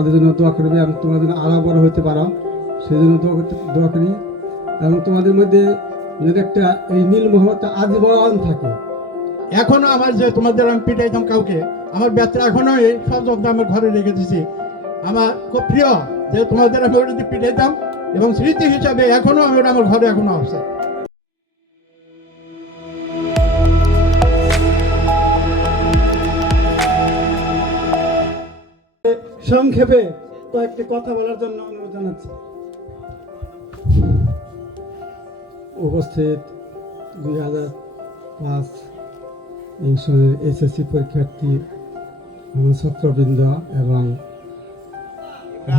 আমাদের জন্য দোয়া করবে এবং তোমাদের জন্য আরও বড় হতে পারো। সেই জন্য দোয়া করতে দোয়া করি। এবং তোমাদের মধ্যে যদি একটা এই নীল মোহাম্মদটা আজীবন থাকে। এখনও আমার যে তোমাদের আমি পিটাইতাম কাউকে, আমার ব্যথা এখনও এই সব শব্দ আমার ঘরে রেখে দিছি। আমার খুব প্রিয় যে তোমাদের আমি ওটা পিটাইতাম এবং স্মৃতি হিসাবে এখনও আমি ওটা আমার ঘরে এখনও আছে। সংক্ষেপে কয়েকটি কথা বলার জন্য অনুরোধ জানাচ্ছি। উপস্থিত দুই হাজার পাঁচ সনের এসএসসি পরীক্ষার্থী আমার ছাত্রবৃন্দ এবং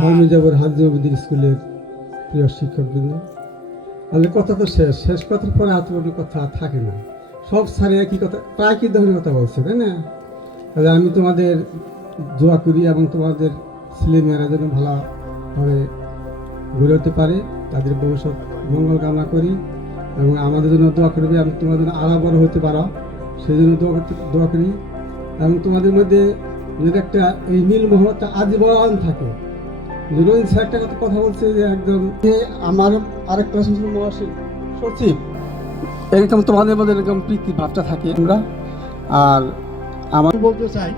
হরমিজাবুর হাজিরুদ্দিন স্কুলের প্রিয় শিক্ষকবৃন্দ। তাহলে কথা তো শেষ। শেষ কথার পরে আর কোনো কথা থাকে না। সব স্যারে একই কথা, প্রায় কি ধরনের কথা বলছে, তাই না? তাহলে আমি তোমাদের দোয়া করি এবং তোমাদের ছেলেমেয়েরা যেন ভালোভাবে গড়ে উঠতে পারে, তাদের ভবিষ্যৎ মঙ্গল কামনা করি এবং আমাদের জন্য দোয়া করবে আমি তোমাদের জন্য আরও বড় হতে পারো। সেই জন্য দোয়া করতে, দোয়া করি এবং তোমাদের মধ্যে যদি একটা এই নীল মোহাম্মদটা আজীবন থাকে। রোহিত স্যার একটা কথা কথা বলছে যে একদম যে আমার আরেক প্রশাসন মহাসচিব সচিব এরকম তোমাদের মধ্যে এরকম প্রীতি ভাবটা থাকে আমরা। আর আমার বলতে চাই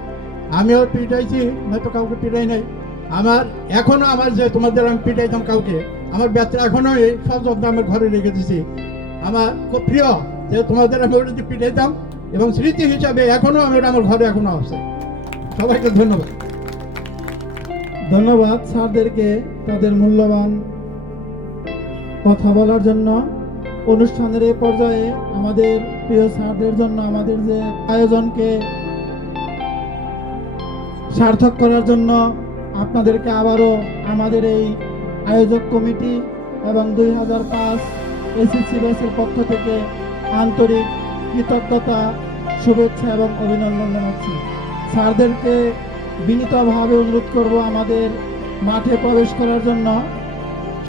আমিও পিটাইছি হয়তো কাউকে পিটাই নাই। আমার এখনও আমার যে তোমাদের আমি পিটাইতাম কাউকে, আমার ব্যথা এখনও এই সব শব্দ আমার ঘরে রেখে দিছি। আমার খুব প্রিয় যে তোমাদের আমি ওটা পিটাইতাম এবং স্মৃতি হিসাবে এখনও আমি ওটা আমার ঘরে এখনও আছে। সবাইকে ধন্যবাদ। ধন্যবাদ স্যারদেরকে তাদের মূল্যবান কথা বলার জন্য। অনুষ্ঠানের এই পর্যায়ে আমাদের প্রিয় স্যারদের জন্য আমাদের যে আয়োজনকে সার্থক করার জন্য আপনাদেরকে আবারও আমাদের এই আয়োজক কমিটি এবং দুই হাজার পাঁচ এসিসি ব্যাচের পক্ষ থেকে আন্তরিক কৃতজ্ঞতা, শুভেচ্ছা এবং অভিনন্দন জানাচ্ছি। স্যারদেরকে বিনীতভাবে অনুরোধ করব আমাদের মাঠে প্রবেশ করার জন্য।